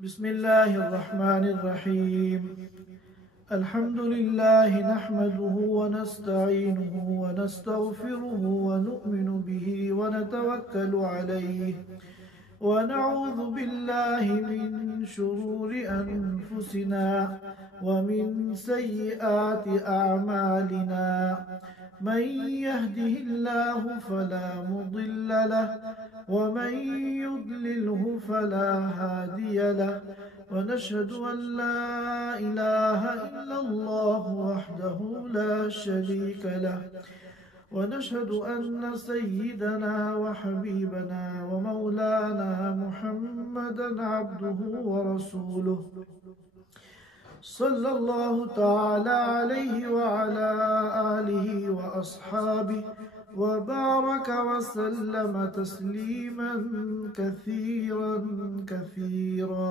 बिस्मिल्लाहिर्रहमानिर्रहीम। अल्हम्दुलिल्लाहि नहमदुहु व नस्तईनुहु व नस्तगफिरुहु व नु'मिनु बिही व नतवक्कलु अलैहि व नऊज़ु बिल्लाहि मिन शुरूरि अनफुसिना व मिन सय्यिआति अअमालिना। मन यहदिहिल्लाहु फला मुदिल्ल लहु व मन युद्लिल्हु फला हादिय लहु व नशहदु अन ला इलाहा इल्लल्लाहु वहदहु ला शरीक लहु व नशहदु अन्न सय्यिदना व हबीबना व मौलाना मुहम्मदन अब्दुहु व रसूलुहु सल्लल्लाहु तआला अलैहि व अला आलिहि व अस्हाबिहि व बारक व सल्लम तस्लीमन कसीरन कसीरा।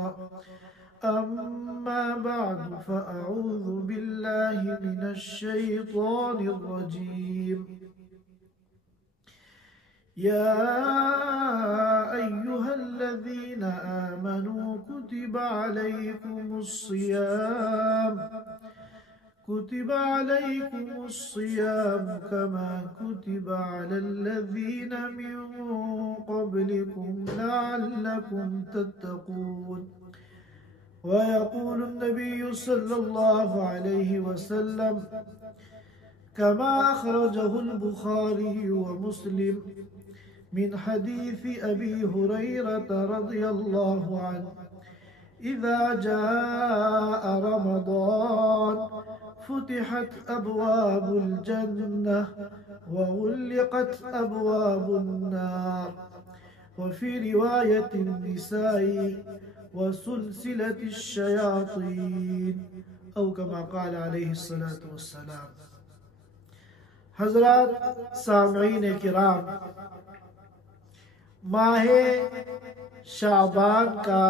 अम्मा बअद फ़अऊज़ु बिल्लाहि मिनश शैतानिर रजीम। या अय्युहल्लज़ीना आमनू कुतिबा अलैकुमुस्सियाम कमा कुतिबा अलल्लज़ीना मिन क़ब्लिकुम लअल्लकुम तत्तक़ून। व यक़ूलु नबिय्यु सल्लल्लाहु अलैहि वसल्लम कमा अख़रजहुल बुख़ारी व मुस्लिम मिन हदीस अबी हुरैरता रज़ियल्लाहु अन्हु इज़ा जाअ रमज़ान फ़ुतिहत अब्वाबुल जन्नह व ग़ुल्लिक़त अब्वाबुन नार व फ़ी रिवायतिन निसाई व सुलसिलतिश शयातीन औ कमा क़ाल अलैहिस्सलातु वस्सलाम। हज़रात सामईन किराम, माहे शाबान का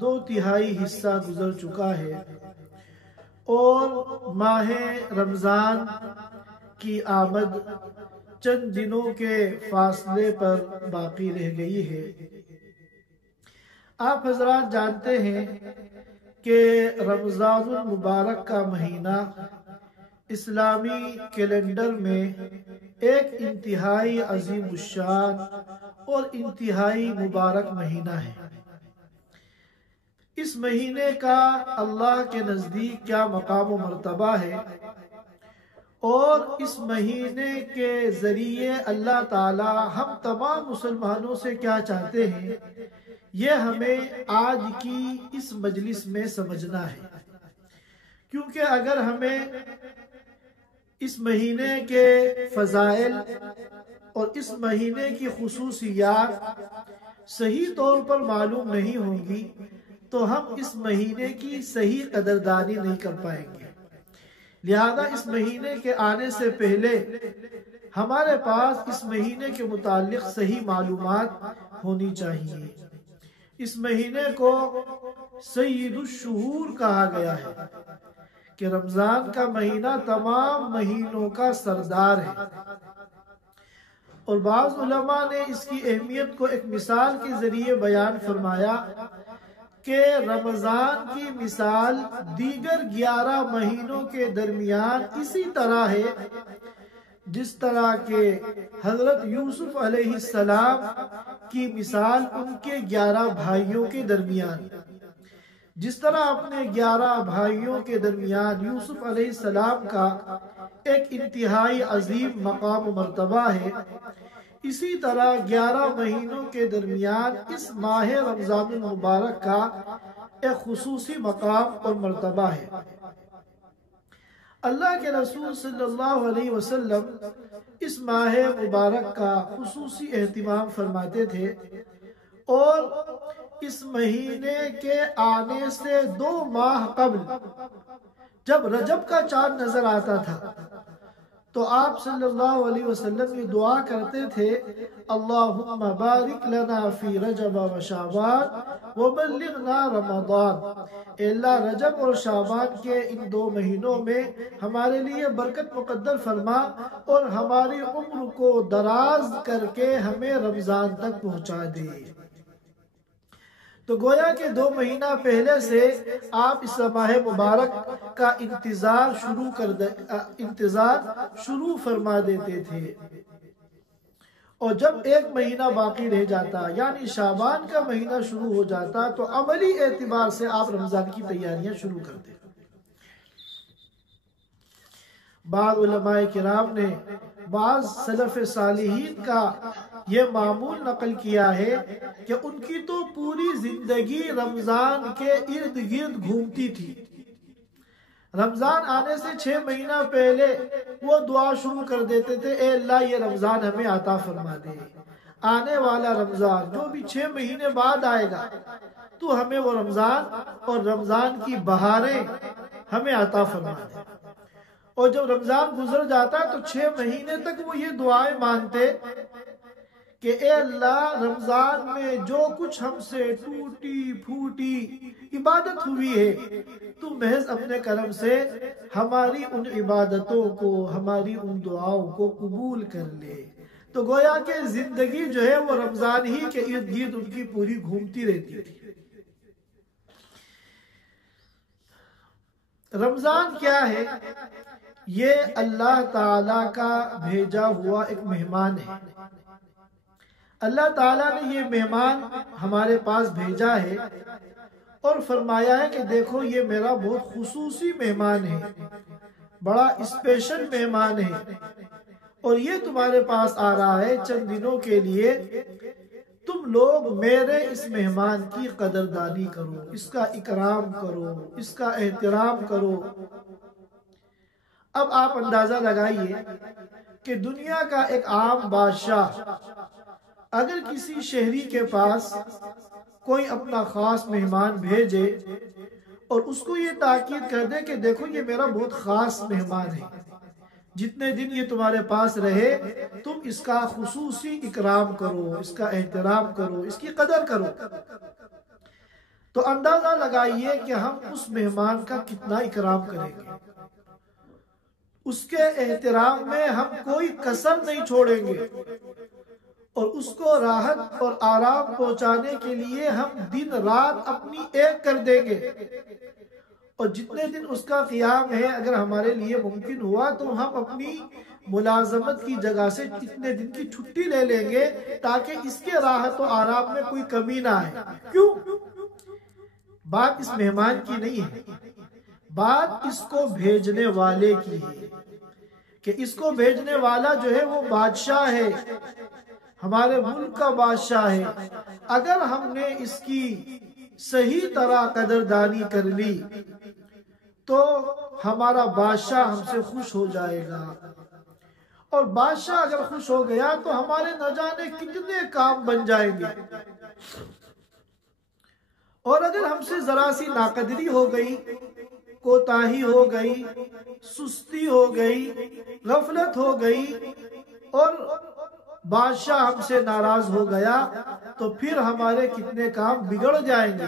2/3 हिस्सा गुजर चुका है और माहे रमज़ान की आमद चंद दिनों के फासले पर बाकी रह गई है। आप हजरात जानते हैं कि रमज़ानुल मुबारक का महीना इस्लामी कैलेंडर में एक इंतहाई अज़ीमुश्शान और इंतहाई मुबारक महीना है। इस महीने का अल्लाह के नज़दीक क्या मकाम व मर्तबा है और इस महीने के ज़रिए अल्लाह ताला हम तमाम मुसलमानों से क्या चाहते हैं, ये हमें आज की इस मजलिस में समझना है। क्योंकि अगर हमें इस महीने के फ़ज़ाइल और इस महीने की खुसूसियात सही तौर पर मालूम नहीं होंगी तो हम इस महीने की सही कदरदानी नहीं कर पाएंगे। लिहाजा इस महीने के आने से पहले हमारे पास इस महीने के मुताल्लिक़ सही मालूमात होनी चाहिए। इस महीने को सय्यिदुश्शुहूर कहा गया है कि रमज़ान का महीना तमाम महीनों का सरदार है और बाज़ उलमा ने इसकी अहमियत को एक मिसाल के ज़रिए बयान फरमाया कि रमज़ान की मिसाल दीगर 11 महीनों के दरमियान इसी तरह है जिस तरह के हज़रत यूसुफ अलैहिस्सलाम की मिसाल उनके 11 भाइयों के दरमियान, जिस तरह अपने 11 भाइयों के दरमियान यूसुफ अलैहिस्सलाम का एक इंतहाई अजीम मकाम व मर्तबा है, इसी तरह 11 महीनों के दरमियान इस माह रमज़ानुल मुबारक का एक खुसूसी मकाम और मर्तबा है। अल्लाह के रसूल सल्लल्लाहु अलैहि वसल्लम इस माह मुबारक का खुसूसी एहतिमाम फरमाते थे और इस महीने के आने से 2 माह कबल जब रजब का चांद नजर आता था तो आप सल्लल्लाहु अलैहि वसल्लम ये दुआ करते थे, अल्लाहुम्मा बारिक लना फी रजब व शाबान व बल्लिगना रमज़ान। अल्लाह रजब और शाबान के इन 2 महीनों में हमारे लिए बरकत मुक़द्दर फरमा और हमारी उम्र को दराज करके हमें रमज़ान तक पहुँचा दे। तो गोया के 2 महीना पहले से आप इस माह मुबारक का इंतजार शुरू फरमा देते थे। और जब 1 महीना बाकी रह जाता यानी शाबान का महीना शुरू हो जाता तो अमली एतबार से आप रमजान की तैयारियां शुरू करते। बाद उलमाए किराम ने बाज़ सलफ़ सालिहीन का ये मामूल नकल किया है कि उनकी तो पूरी जिंदगी रमजान के इर्द गिर्द घूमती थी। रमजान आने से 6 महीना पहले वो दुआ शुरू कर देते थे, ए अल्लाह ये रमजान हमें अता फरमा दे, आने वाला रमजान जो भी 6 महीने बाद आएगा तो हमें वो रमजान और रमजान की बहारें हमें अता फरमा दे। और जब रमजान गुजर जाता तो 6 महीने तक वो ये दुआएं मांगते कि ए अल्लाह रमजान में जो कुछ हमसे टूटी फूटी इबादत हुई है तू महज अपने करम से हमारी उन इबादतों को, हमारी उन दुआओं को कबूल कर ले। तो गोया के जिंदगी जो है वो रमजान ही के इर्द गिर्द उनकी पूरी घूमती रहती थी। रमजान क्या है? ये अल्लाह ताला का भेजा हुआ एक मेहमान है। अल्लाह ताला ने ये मेहमान हमारे पास भेजा है और फरमाया है कि देखो ये मेरा बहुत खुसूसी मेहमान है, बड़ा स्पेशल मेहमान है और ये तुम्हारे पास आ रहा है चंद दिनों के लिए। तुम लोग मेरे इस मेहमान की कदरदानी करो, इसका इकराम करो, इसका एहतराम करो। अब आप अंदाजा लगाइए कि दुनिया का एक आम बादशाह अगर किसी शहरी के पास कोई अपना खास मेहमान भेजे और उसको ये ताकीद कर दे कि देखो ये मेरा बहुत खास मेहमान है, जितने दिन ये तुम्हारे पास रहे तुम इसका खुसूसी इकराम करो, इसका एहतराम करो, इसकी कदर करो, तो अंदाजा लगाइए कि हम उस मेहमान का कितना इकराम करेंगे। उसके एहतराम में हम कोई कसर नहीं छोड़ेंगे और उसको राहत और आराम पहुंचाने के लिए हम दिन रात अपनी एक कर देंगे। और जितने दिन उसका क़ियाम है अगर हमारे लिए मुमकिन हुआ तो हम अपनी मुलाजमत की जगह से कितने दिन की छुट्टी ले लेंगे ताकि इसके राहत और आराम में कोई कमी ना आए। क्यों? बात इस मेहमान की नहीं है, बात इसको भेजने वाले की है कि इसको भेजने वाला जो है वो बादशाह है, हमारे मुल्क का बादशाह है। अगर हमने इसकी सही तरह कदरदानी कर ली तो हमारा बादशाह हमसे खुश हो जाएगा और बादशाह अगर खुश हो गया तो हमारे न जाने कितने काम बन जाएंगे। और अगर हमसे जरा सी नाकदरी हो गई, कोताही हो गई, सुस्ती हो गई, गफलत हो गई और बादशाह हमसे नाराज हो गया तो फिर हमारे कितने काम बिगड़ जाएंगे।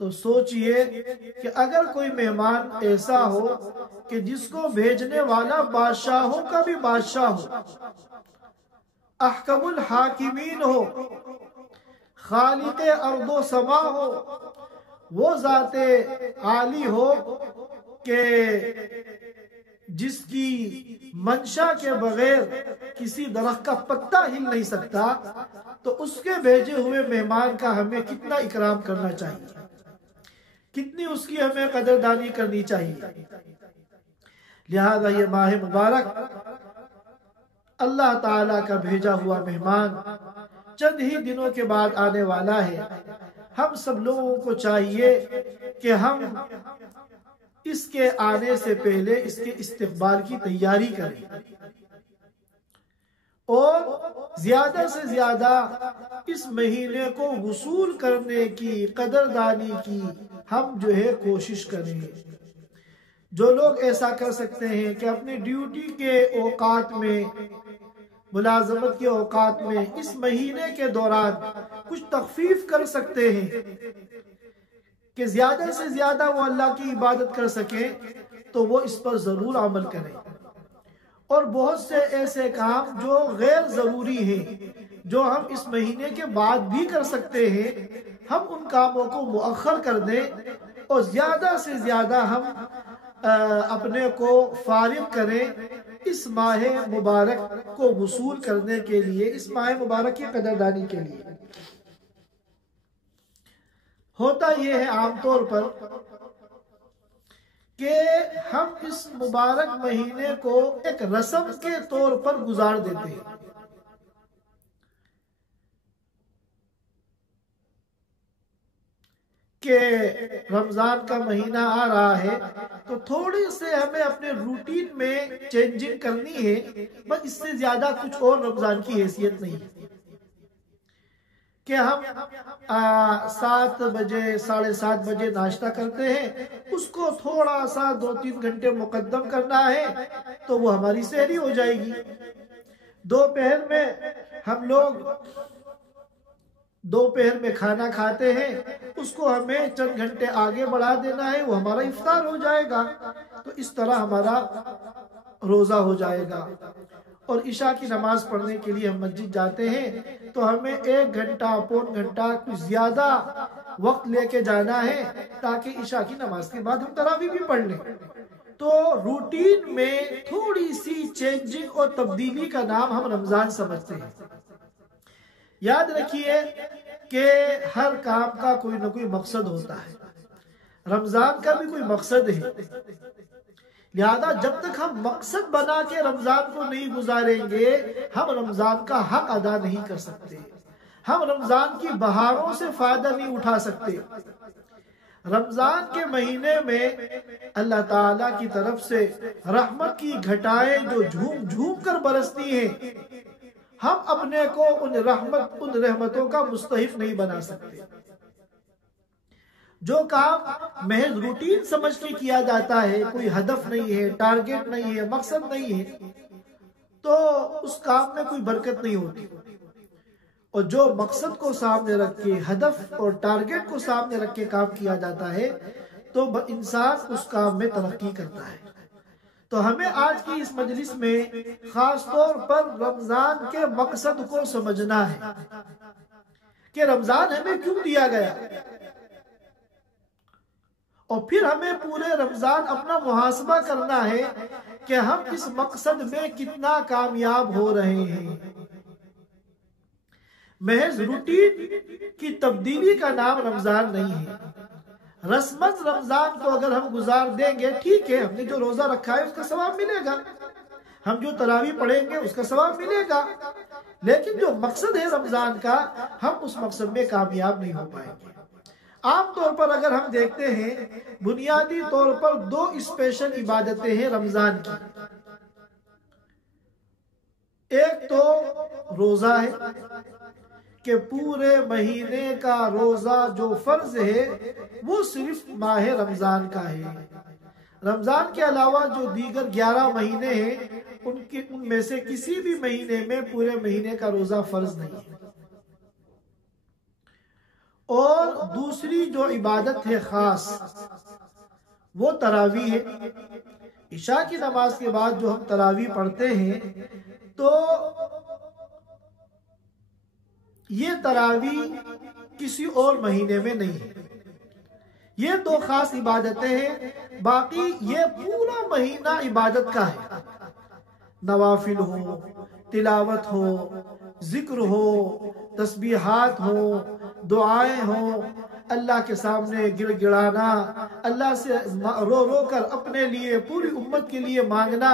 तो सोचिए कि अगर कोई मेहमान ऐसा हो कि जिसको भेजने वाला बादशाहों का भी बादशाह हो, अहकमुल हाकिमीन हो, खालिक़े अर्दो समा हो, वो जाते आली हो कि जिसकी मंशा के बगैर किसी दरख्त का पत्ता हिल नहीं सकता, तो उसके भेजे हुए मेहमान का हमें कितना इकराम करना चाहिए, कितनी उसकी हमें कदरदानी करनी चाहिए। लिहाजा ये माह मुबारक अल्लाह ताला का भेजा हुआ मेहमान चंद ही दिनों के बाद आने वाला है। हम सब लोगों को चाहिए कि हम इसके आने से पहले इसके इस्तकबाल की तैयारी करें और ज्यादा से ज्यादा इस महीने को वसूल करने की, कदरदानी की हम जो है कोशिश करें। जो लोग ऐसा कर सकते हैं कि अपने ड्यूटी के औकात में, मुलाजमत के औकात में इस महीने के दौरान कुछ तखफीफ कर सकते हैं कि ज्यादा से ज्यादा वो अल्लाह की इबादत कर सके, तो वो इस पर जरूर अमल करें। और बहुत से ऐसे काम जो गैर जरूरी हैं, जो हम इस महीने के बाद भी कर सकते हैं, हम उन कामों को मुअख्खर कर दें और ज्यादा से ज्यादा हम अपने को फारिग करें इस माह मुबारक को वसूल करने के लिए, इस माह मुबारक की कदरदानी के लिए। होता यह है आमतौर पर कि हम इस मुबारक महीने को एक रस्म के तौर पर गुजार देते हैं। कि रमजान का महीना आ रहा है तो थोड़ी से हमें अपने रूटीन में चेंजिंग करनी है, बस इससे ज्यादा कुछ और रमजान की हैसियत नहीं है। कि हम 7 बजे 7:30 बजे नाश्ता करते हैं, उसको थोड़ा सा 2-3 घंटे मुकद्दम करना है तो वो हमारी सहरी हो जाएगी। दोपहर में हम लोग दोपहर में खाना खाते हैं, उसको हमें चंद घंटे आगे बढ़ा देना है, वो हमारा इफ्तार हो जाएगा। तो इस तरह हमारा रोजा हो जाएगा। और इशा की नमाज पढ़ने के लिए हम मस्जिद जाते हैं तो हमें 1 घंटा पौन घंटा कुछ ज्यादा वक्त लेके जाना है ताकि इशा की नमाज के बाद हम तरावी भी पढ़ लें। तो रूटीन में थोड़ी सी चेंजिंग और तब्दीली का नाम हम रमजान समझते हैं। याद रखिए कि हर काम का कोई ना कोई मकसद होता है, रमजान का भी कोई मकसद है। लिहाजा जब तक हम मकसद बना के रमजान को नहीं गुजारेंगे, हम रमजान का हक अदा नहीं कर सकते, हम रमजान की बहारों से फायदा नहीं उठा सकते। रमजान के महीने में अल्लाह ताला की तरफ से रहमत की घटाएं जो झूम झूम कर बरसती हैं, हम अपने को उन रहमतों का मुस्तहिक नहीं बना सकते। जो काम महज रूटीन समझ के किया जाता है, कोई हदफ नहीं है, टारगेट नहीं है, मकसद नहीं है, तो उस काम में कोई बरकत नहीं होती। और जो मकसद को सामने रख के, हदफ और टारगेट को सामने रख के काम किया जाता है तो इंसान उस काम में तरक्की करता है। तो हमें आज की इस मजलिस में खास तौर पर रमजान के मकसद को समझना है कि रमजान हमें क्यों दिया गया, और फिर हमें पूरे रमजान अपना मुहासबा करना है कि हम इस मकसद में कितना कामयाब हो रहे हैं। महज रूटीन की तब्दीली का नाम रमजान नहीं है। रस्मत रमजान को अगर हम गुजार देंगे, ठीक है, हमने जो रोजा रखा है उसका सवाब मिलेगा, हम जो तरावी पढ़ेंगे उसका सवाब मिलेगा, लेकिन जो मकसद है रमजान का, हम उस मकसद में कामयाब नहीं हो पाएंगे। आमतौर पर अगर हम देखते हैं, बुनियादी तौर पर 2 स्पेशल इबादतें हैं रमजान की। एक तो रोजा है कि पूरे महीने का रोजा जो फर्ज है वो सिर्फ माह रमजान का है। रमजान के अलावा जो दीगर 11 महीने हैं उनमें से किसी भी महीने में पूरे महीने का रोजा फर्ज नहीं है। और दूसरी जो इबादत है खास, वो तरावी है। इशा की नमाज के बाद जो हम तरावी पढ़ते हैं, तो ये तरावी किसी और महीने में नहीं है। ये 2 खास इबादतें हैं, बाकी ये पूरा महीना इबादत का है। नवाफिल हो, तिलावत हो, जिक्र हो, तस्बीहात हो, दुआएं हो, अल्लाह के सामने गिड़गिड़ाना, अल्लाह से रो रो कर अपने लिए, पूरी उम्मत के लिए मांगना,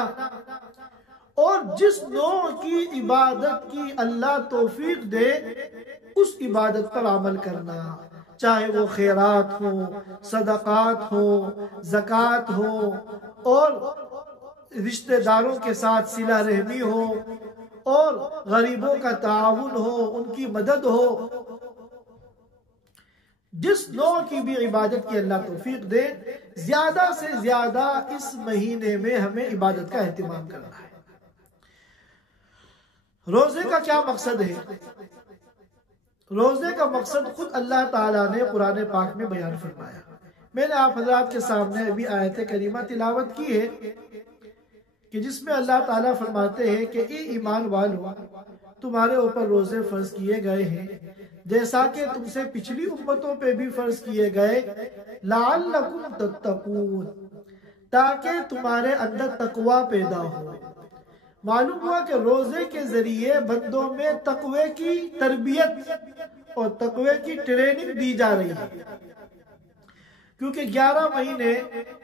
और जिस नौ की इबादत की अल्लाह तौफीक दे उस इबादत पर अमल करना, चाहे वो खैरात हो, सदकात हो, ज़कात हो, और रिश्तेदारों के साथ सिला रहमी हो, और गरीबों का ताउन हो, उनकी मदद हो। जिस नौ की भी इबादत की अल्लाह तौफीक दे, ज्यादा से ज्यादा इस महीने में हमें इबादत का एहतिमाम करना है। रोजे का क्या मकसद है? रोजे का मकसद खुद अल्लाह ताला ने कुरान पाक में बयान फरमाया। मैंने आप हज़रात के सामने अभी आयत करीमा तिलावत की है कि जिसमें अल्लाह ताला फरमाते हैं कि ईमान वालों, तुम्हारे ऊपर रोजे फर्ज किए गए हैं जैसा कि तुमसे पिछली उम्मतों पे भी फर्ज किए गए, लअल्लकुम तत्तकून, ताकि तुम्हारे अंदर तकवा पैदा हो। मालूम हुआ कि रोजे के जरिए बंदों में तकवे की तरबियत और तकवे की ट्रेनिंग दी जा रही है, क्योंकि 11 महीने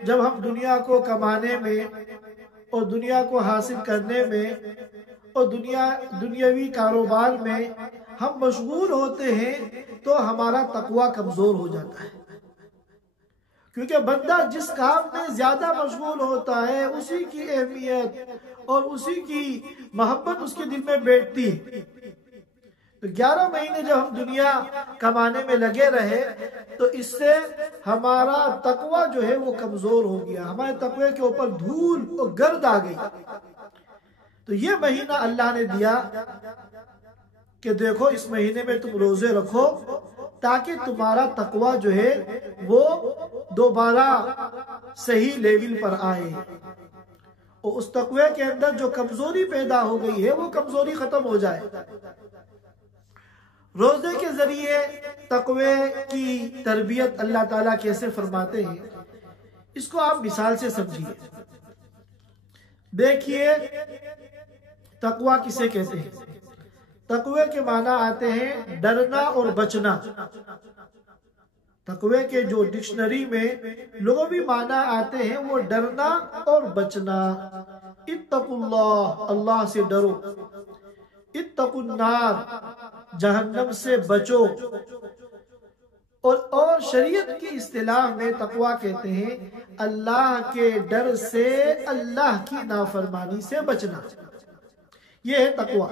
जब हम दुनिया को कमाने में और दुनिया को हासिल करने में और दुनियावी कारोबार में हम मशगूल होते हैं तो हमारा तकवा कमजोर हो जाता है। क्योंकि बंदा जिस काम में ज्यादा मशगूल होता है उसी की अहमियत और उसी की मोहब्बत उसके दिल में बैठती है। तो 11 महीने जब हम दुनिया कमाने में लगे रहे तो इससे हमारा तकवा जो है वो कमजोर हो गया, हमारे तकवे के ऊपर धूल और गर्द आ गई। तो ये महीना अल्लाह ने दिया कि देखो इस महीने में तुम रोजे रखो ताकि तुम्हारा तकवा जो है वो दोबारा सही लेवल पर आए और उस तकवे के अंदर जो कमजोरी पैदा हो गई है वो कमजोरी खत्म हो जाए। रोजे के जरिए तकवे की तरबियत अल्लाह ताला कैसे फरमाते हैं इसको आप मिसाल से समझिए। देखिए तकवा किसे कहते हैं? तकवे के माना आते हैं डरना और बचना। तकवे के जो डिक्शनरी में लुग़वी माना आते हैं वो डरना और बचना। इत्तकुल्लाह, अल्लाह से डरो। इत्तकुन्नार, जहन्नम से बचो। और शरीयत की इस्तिलाह में तकवा कहते हैं अल्लाह के डर से अल्लाह की नाफरमानी से बचना। यह है तकवा।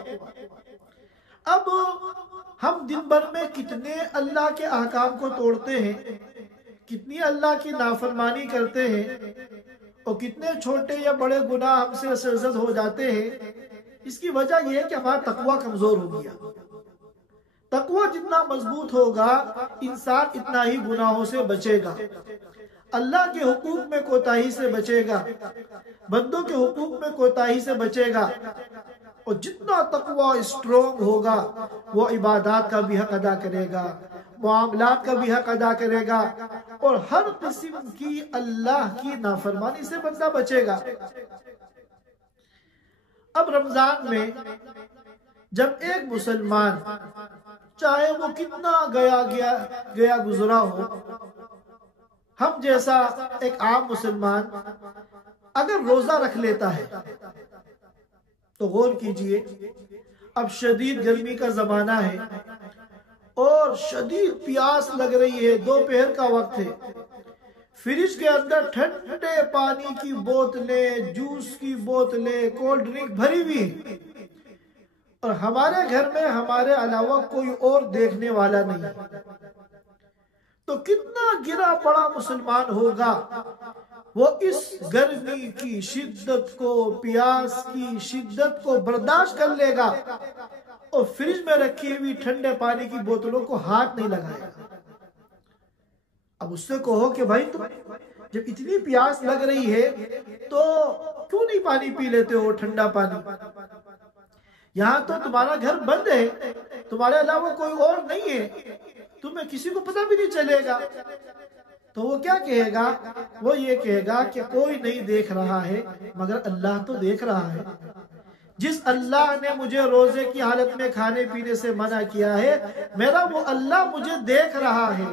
अब हम दिन भर में कितने अल्लाह के अहकाम को तोड़ते हैं, कितनी अल्लाह की नाफरमानी करते हैं और कितने छोटे या बड़े गुनाह हमसे सरजद हो जाते हैं। इसकी वजह यह है कि हमारा तकवा कमजोर हो गया। तकवा जितना मजबूत होगा इंसान इतना ही गुनाहों से बचेगा, अल्लाह के हुकूक में कोताही से बचेगा, बंदों के हुकूक में कोताही से बचेगा। और जितना तकवा स्ट्रोंग होगा वो इबादत का भी हक अदा करेगा, मामलात का भी हक अदा करेगा और हर किस्म की अल्लाह की नाफरमानी से बंदा बचेगा। अब रमजान में जब एक मुसलमान चाहे वो कितना गया गुजरा हो, हम जैसा एक आम मुसलमान अगर रोजा रख लेता है तो गौर कीजिए, अब शदीद गर्मी का जमाना है और शदीद प्यास लग रही है, दोपहर का वक्त है। फ्रिज के अंदर ठंडे पानी की बोतलें, जूस की बोतलें, कोल्ड ड्रिंक भरी हुई है और हमारे घर में हमारे अलावा कोई और देखने वाला नहीं। तो कितना गिरा पड़ा मुसलमान होगा वो इस गर्मी की शिद्दत को, प्यास की शिद्दत को बर्दाश्त कर लेगा और फ्रिज में रखी हुई ठंडे पानी की बोतलों को हाथ नहीं लगाएगा। अब उससे कहो कि भाई तुम जब इतनी प्यास लग रही है तो क्यों नहीं पानी पी लेते हो, ठंडा पानी? यहाँ तो तुम्हारा घर बंद है, तुम्हारे अलावा कोई और नहीं है, तुम्हें किसी को पता भी नहीं चलेगा। तो वो क्या कहेगा? वो ये कहेगा कि कोई नहीं देख रहा है मगर अल्लाह तो देख रहा है। जिस अल्लाह ने मुझे रोजे की हालत में खाने पीने से मना किया है, मेरा वो अल्लाह मुझे देख रहा है।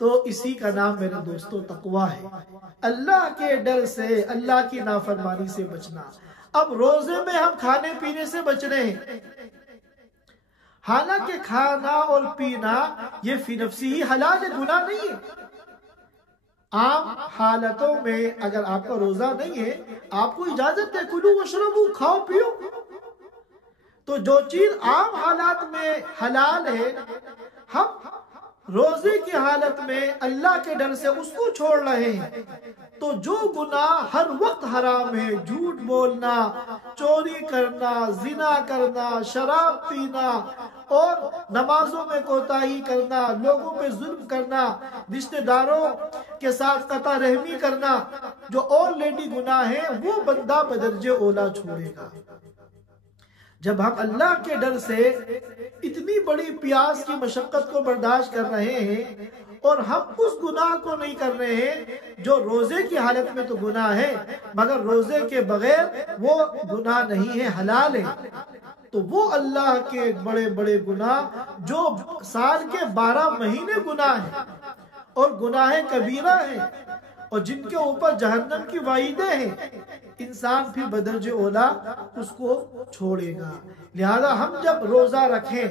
तो इसी का नाम मेरे दोस्तों तकवा है, अल्लाह के डर से, अल्लाह की नाफरमानी से बचना। अब रोजे में हम खाने पीने से बच रहे हैं, हालांकि खाना और पीना ये फी नफ्सी ही हलाल है, गुनाह नहीं है। आम हालतों में अगर आपका रोजा नहीं है, आपको इजाजत है कुलू वशरबू, खाओ पियो। तो जो चीज आम हालात में हलाल है, हम रोजे की हालत में अल्लाह के डर से उसको छोड़ रहे हैं। तो जो गुनाह हर वक्त हराम है, झूठ बोलना, चोरी करना, जिना करना, शराब पीना और नमाजों में कोताही करना, लोगों पे जुल्म करना, रिश्तेदारों के साथ कता रहमी करना, जो ऑलरेडी गुनाह है वो बंदा बदरजे ओला छोड़ेगा। जब हम अल्लाह के डर से इतनी बड़ी प्यास की मशक्कत को बर्दाश्त कर रहे हैं और हम उस गुनाह को नहीं कर रहे हैं जो रोजे की हालत में तो गुनाह है, मगर रोजे के बगैर वो गुनाह नहीं है, हलाल है, तो वो अल्लाह के बड़े बड़े गुनाह जो साल के 12 महीने गुनाह है और गुनाह कबीरा है और जिनके ऊपर जहन्नम की वाइदें हैं, इंसान फिर बदरजे ओला उसको छोड़ेगा। लिहाजा हम जब रोजा रखें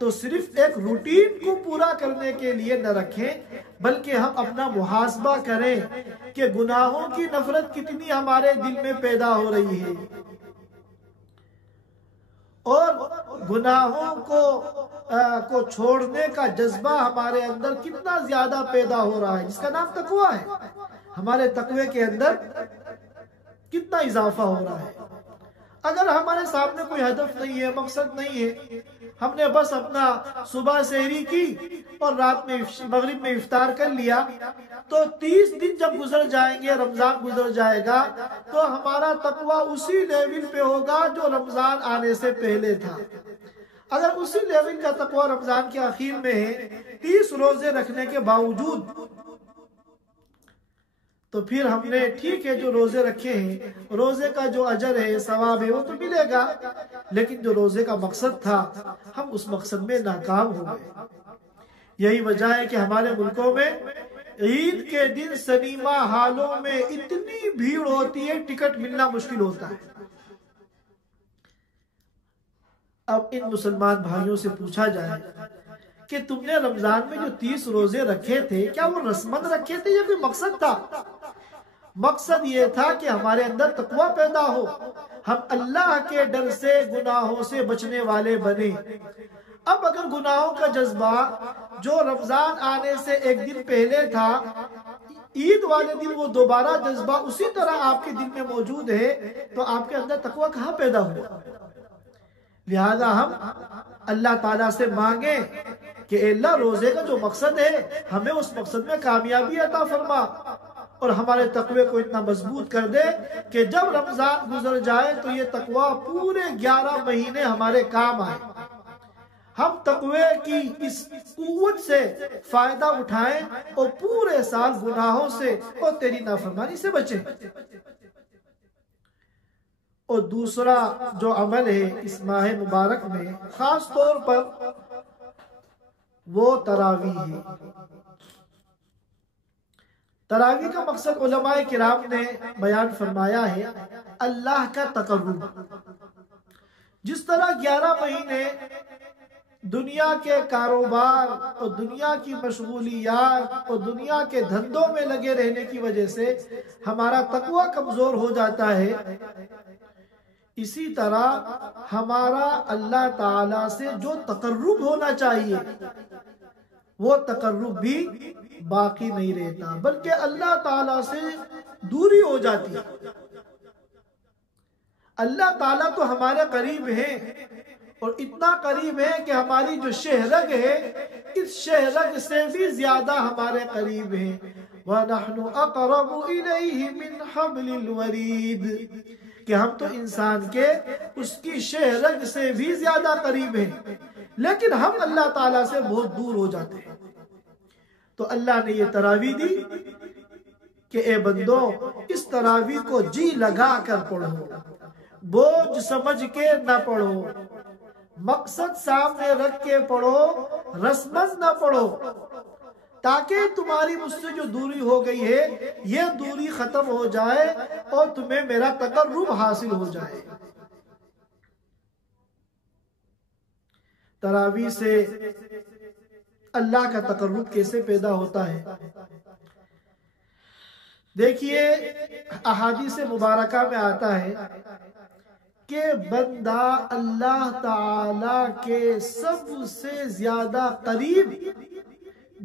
तो सिर्फ एक रूटीन को पूरा करने के लिए न रखें, बल्कि हम अपना मुहासबा करें कि गुनाहों की नफरत कितनी हमारे दिल में पैदा हो रही है और गुनाहों को छोड़ने का जज्बा हमारे अंदर कितना ज्यादा पैदा हो रहा है, जिसका नाम तकवा है। हमारे तकवे के अंदर कितना इजाफा हो रहा है। अगर हमारे सामने कोई हदफ नहीं है, मकसद नहीं है, हमने बस अपना सुबह सहरी की और रात में मगरिब में इफ्तार कर लिया, तो 30 दिन जब गुजर जाएंगे, रमजान गुजर जाएगा, तो हमारा तकवा उसी लेवल पे होगा जो रमजान आने से पहले था। अगर उसी लेवल का तकवा रमजान के आखिर में है 30 रोजे रखने के बावजूद, तो फिर हमने ठीक है जो रोजे रखे हैं, रोजे का जो अजर है, सवाब है, वो तो मिलेगा, लेकिन जो रोजे का मकसद था हम उस मकसद में नाकाम हो गए। यही वजह है कि हमारे मुल्कों में ईद के दिन सिनेमा हॉलों में इतनी भीड़ होती है, टिकट मिलना मुश्किल होता है। अब इन मुसलमान भाइयों से पूछा जाए कि तुमने रमजान में जो 30 रोजे रखे थे, क्या वो रस्मन रखे थे या कोई मकसद था? मकसद ये था कि हमारे अंदर तकवा पैदा हो, हम अल्लाह के डर से गुनाहों से बचने वाले बने। अब अगर गुनाहों का जज्बा जो रमजान आने से एक दिन पहले था, ईद वाले दिन वो दोबारा जज्बा उसी तरह आपके दिल में मौजूद है, तो आपके अंदर तकवा कहाँ पैदा हुआ? लिहाजा हम अल्लाह ताला से मांगे कि अल्लाह रोजे का जो मकसद है हमें उस मकसद में कामयाबी अता फरमा और हमारे तकवे को इतना मजबूत कर दे कि जब रमजान गुजर जाए तो ये तकवा पूरे 11 महीने हमारे काम आए। हम तकवे की इस कुव्वत से फायदा उठाएं और पूरे साल गुनाहों से और तेरी नाफरमानी से बचें। और दूसरा जो अमल है इस माह मुबारक में खास तौर पर वो तरावी है। तरावी का मकसद उलमाए किराम ने बयान फरमाया है अल्लाह का तकर्रुब। जिस तरह 11 महीने दुनिया के कारोबार और दुनिया की मशगूलियात और दुनिया के धंधों में लगे रहने की वजह से हमारा तकवा कमजोर हो जाता है, इसी तरह हमारा अल्लाह ताला से जो तकर्रुब होना चाहिए वो तकर्रुब भी बाकी नहीं रहता, बल्कि अल्लाह ताला से दूरी हो जाती है। अल्लाह ताला तो हमारे करीब है और इतना करीब है कि हमारी जो शहरग है इस शहरग से भी ज्यादा हमारे करीब है। वनहनु अक़रबु इलैहि मिन हब्लिल वरीद, कि हम तो इंसान के उसकी शहरग से भी ज्यादा करीब हैं, लेकिन हम अल्लाह ताला से बहुत दूर हो जाते हैं। तो अल्लाह ने ये तरावी दी कि ए बंदो इस तरावी को जी लगा कर पढ़ो, बोझ समझ के न पढ़ो, मकसद सामने रख के पढ़ो, रस्मन न पढ़ो, ताकि तुम्हारी मुझसे जो दूरी हो गई है ये दूरी खत्म हो जाए और तुम्हें मेरा तकर्रुब हासिल हो जाए। तरावी से अल्लाह का तकर्रुब कैसे पैदा होता है? देखिए अहादीस मुबारका में आता है कि बंदा अल्लाह ताला के सबसे ज्यादा करीब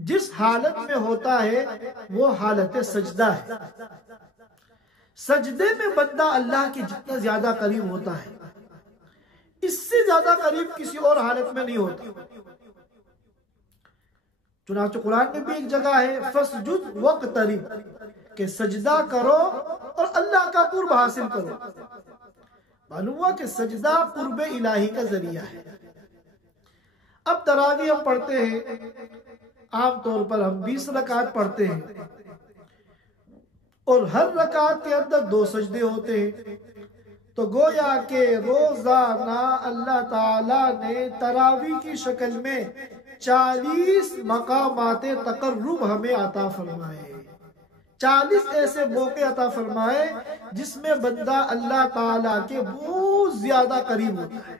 जिस हालत में होता है वो हालत सजदा है। सजदे में बंदा अल्लाह के जितना ज्यादा करीब होता है, इससे ज्यादा करीब किसी और हालत में नहीं होता। चुनांचे कुरान में भी एक जगह है फसजुद वक़्तरिब, के सजदा करो और अल्लाह का कुर्ब हासिल करो। मालूम हुआ कि सजदा कुर्ब इलाही का जरिया है। अब तरावी हम पढ़ते हैं, आमतौर पर हम 20 रकात पढ़ते हैं और हर रकात के अंदर 2 सजदे होते हैं। तो गोया के रोजाना अल्लाह ताला ने तरावी की शक्ल में 40 मकामाते तकर्रुब हमें अता फरमाए। 40 ऐसे मौके अता फरमाए जिसमें बंदा अल्लाह ताला के बहुत ज्यादा करीब होता है।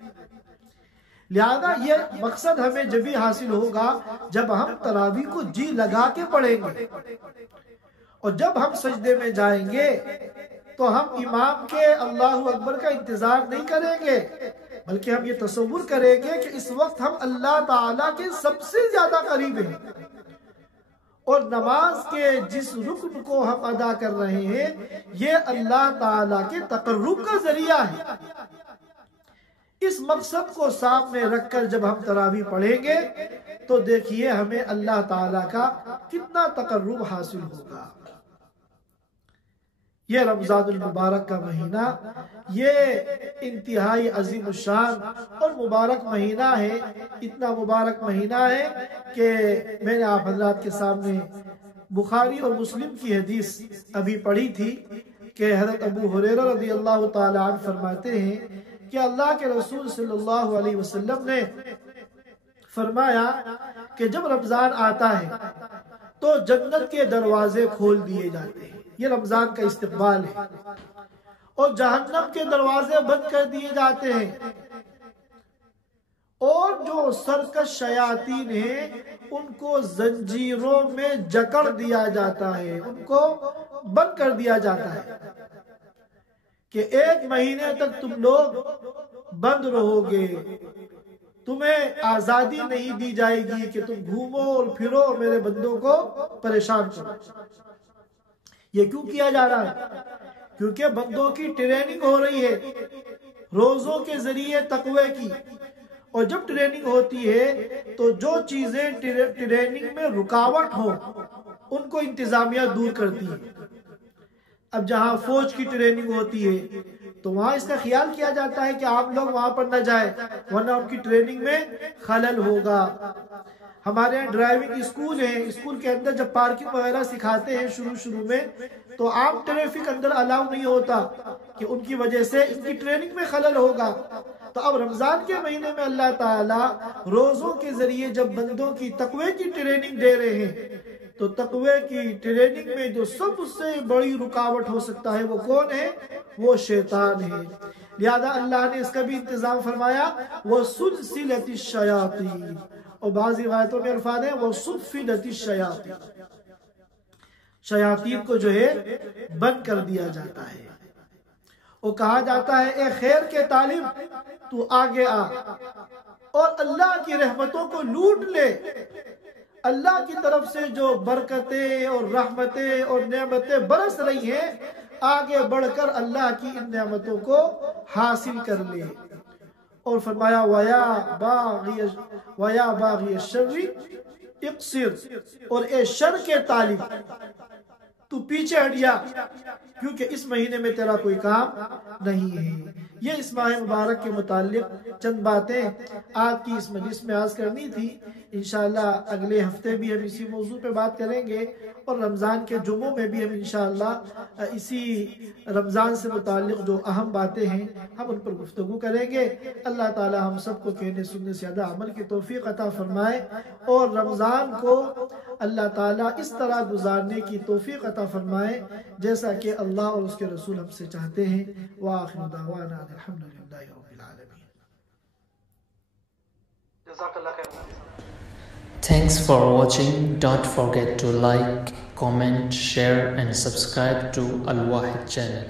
लिहाजा ये मकसद हमें जब भी हासिल होगा जब हम तरावी को जी लगा के पढ़ेंगे, और जब हम सजदे में जाएंगे तो हम इमाम के अल्लाहु अकबर का इंतजार नहीं करेंगे, बल्कि हम ये तसव्वुर करेंगे कि इस वक्त हम अल्लाह ताला के सबसे ज्यादा करीब हैं और नमाज के जिस रुक्न को हम अदा कर रहे हैं ये अल्लाह ताला के तकर्रुब का जरिया है। इस मकसद को सामने रखकर जब हम तरावी पढ़ेंगे तो देखिए हमें अल्लाह ताला का कितना तकर्रुब हासिल होगा। ये रमजानुल मुबारक का महीना ये इंतहाई अजीम शान और मुबारक महीना है। इतना मुबारक महीना है कि मैंने आप हजरात के सामने बुखारी और मुस्लिम की हदीस अभी पढ़ी थी कि हज़रत अबू हुरैरा रज़ियल्लाहु ताला अन्हु फरमाते हैं कि अल्लाह के रसूल सल्लल्लाहु अलैहि वसल्लम ने फरमाया कि जब रमजान आता है तो जन्नत के दरवाजे खोल दिए जाते हैं, ये रमजान का इस्तकबाल है, और जहन्नम के दरवाजे बंद कर दिए जाते हैं, और जो सरकश शयातीन हैं उनको जंजीरों में जकड़ दिया जाता है, उनको बंद कर दिया जाता है कि 1 महीने तक तुम लोग बंद रहोगे, तुम्हें आजादी नहीं दी जाएगी कि तुम घूमो और फिरो और मेरे बंदों को परेशान करो। ये क्यों किया जा रहा है? क्योंकि बंदों की ट्रेनिंग हो रही है रोजों के जरिए तकवे की, और जब ट्रेनिंग होती है तो जो चीजें ट्रेनिंग में रुकावट हो उनको इंतजामिया दूर करती है। अब जहां फौज की ट्रेनिंग होती है तो वहां इसका ख्याल किया जाता है कि आप लोग वहां पर न जाए वरना उनकी ट्रेनिंग में खलल होगा। हमारे यहाँ ड्राइविंग स्कूल है, स्कूल के अंदर जब पार्किंग वगैरह सिखाते हैं शुरू में तो आम ट्रैफिक अंदर अलाउ नहीं होता कि उनकी वजह से इनकी ट्रेनिंग में खलल होगा। तो अब रमजान के महीने में अल्लाह ताला रोजों के जरिए जब बंदों की तकवे की ट्रेनिंग दे रहे हैं तो तकवे की ट्रेनिंग में जो सबसे बड़ी रुकावट हो सकता है वो कौन है? वो शैतान है। लिहाजा अल्लाह ने इसका भी इंतजाम फरमाया, वो सुलसिलति शयातीन, और बाज़ रिवायतों में अल्फाज है वो सुफ़िलति शयातीन, शयातीन को जो है बंद कर दिया जाता है। वो कहा जाता है ए खैर के तालिब तू आगे आ और अल्लाह की रहमतों को लूट ले। अल्लाह की तरफ से जो बरकतें और रहमतें और नेमतें बरस रही हैं आगे बढ़कर अल्लाह की इन नेमतों को हासिल कर ले। और फरमाया वया बागी शर्री इक्सिर, और ए शर के तालिब तू पीछे हट जा क्योंकि इस महीने में तेरा कोई काम नहीं है। ये इस माह मुबारक के मुताल्लिक चंद बातें आज की इस मजलिस में आज करनी थी। इंशाअल्लाह अगले हफ्ते भी हम इसी मौजू पे बात करेंगे और रमज़ान के जुमों में भी हम इंशाअल्लाह इसी रमज़ान से मुताल्लिक जो अहम बातें हैं हम उन पर गुफ्तगू करेंगे। अल्लाह ताला हम सबको कहने सुनने से ज़्यादा अमल की तौफीक अता फरमाए और रमज़ान को अल्लाह ताला इस तरह गुजारने की तौफीक अता फरमाए जैसा कि अल्लाह और उसके रसूल हमसे चाहते हैं। व आखिर दावाना अल्हम्दुलिल्लाहि रब्बिल आलमीन। जज़ाकल्लाह खैर। Thanks for watching. Don't forget to like, comment, share and subscribe to Al Wahid channel.